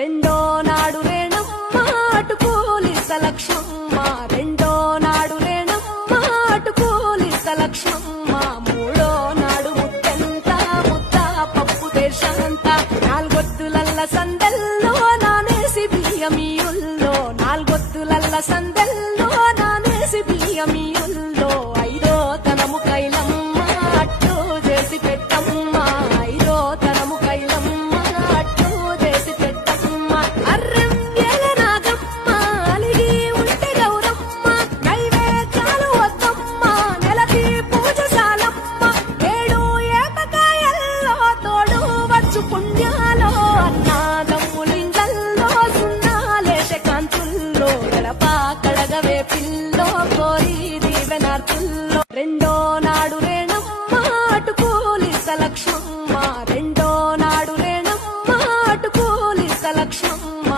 రెండో నాడు రేణమ్మ అటు పోలీస లక్ష్మమ్మ, రెండో నాడు రేణమ్మ అటు పోలీస లక్ష్మమ్మ, మూడో నాడు ముట్టంత ముద్ద పప్పు దేశంత, నాలుగొత్తులల్ల సందెల్లో నానేసి బియ్యమియుల్లో, నాలుగొత్తులల్ల సందెల్లో నానేసి బియ్యమియుల్లో, ఐదో తనము కైలమ్మ అట్టు చేసి పెట్టమ్మ, ఐదో తనము కైలమ్మ అట్టు చేసి పెట్టమ్మ, అర్రం ఏల నాగమ్మ అలిగి ఉంటే గౌరమ్మ, నైవేద్యాలు వద్దమ్మ నెలకి పూజశాలమ్మ, ఏడు ఏపకాయల్లో తోడు వచ్చు పుణ్యాలో, అన్నాదమ్ములింగల్లో సున్నాలేసే కాంతుల్లో, గడప కడగవే పిల్లో కోరి దీవెనార్తుల్లో, రెండో నాడు రేణమ్మ అటు పోలీస లక్ష్మమ్మ, రెండో నాడు రేణమ్మ అటు పోలీస లక్ష్మమ్మ.